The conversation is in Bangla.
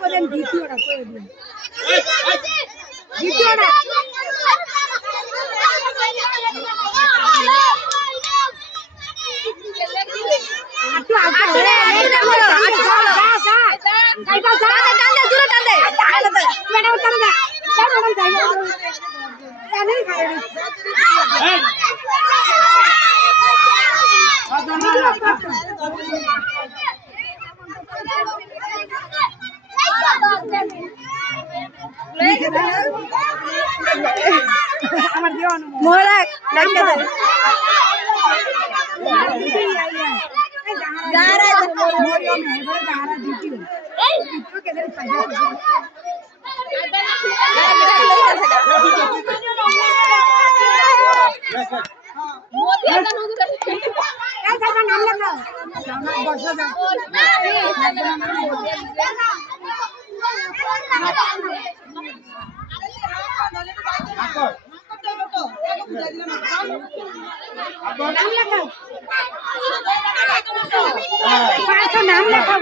করেন দ্বিতীয়টা করে দিন দ্বিতীয়টা একটু আগে ম্যাডাম আমার জীবন মোরা ডাকে দে যারা মোরিও মে এবারে যারা দিতি এই তো কেদের পাইছে মোদি এটা নজর আছে এই দাদা নাম লেখাও নাম বসো দাও नाम लिखाओ नाम लिखाओ